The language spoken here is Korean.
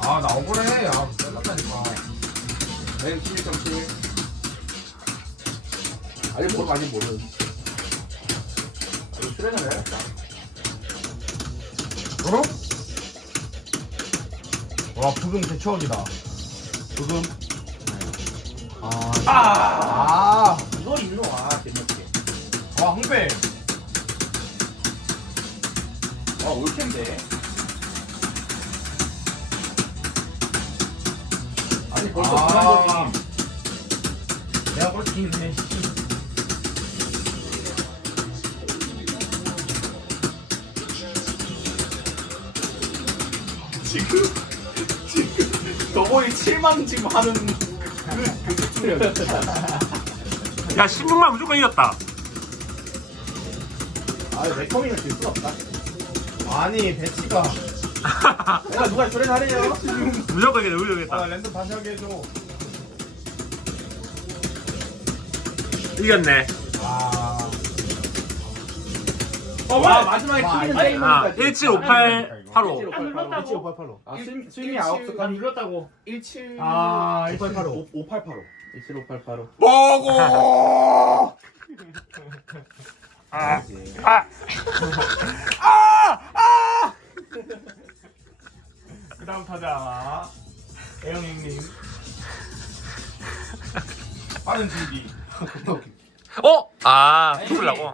아, 나 억울해. 아, 잘났다니까. 네, 11.7. 아직 모르 아직 모르. 이거 출연을 해야겠다. 어? 와, 부금 대추억이다. 지금 아올 텐데. 아니 벌써 아. 그만둬지. 내가 그렇게 있네. 지금 지금 더보이 7만 지금 하는 그 출연. 야 16만 무조건 이겼다. 아 레컴이는 질 수가 없다. 아니, 배치가. 내가 누가 출연하래요? 무조건 이겼다. 무조건 아, 이겼다. 랜드 다시 하게 해줘. 이겼네. 아. 어, 와 마지막에 와, 튀기는 아니, 타이밍 아1758 85. 1758아 스윙- 스윙이 아홉 수난 눌렀다고. 17 아, 1885. 5885 17588로 보고! 아. 아! 그 다음 타자. 애영님. 빠른 준비. 어? 아 죽으려고.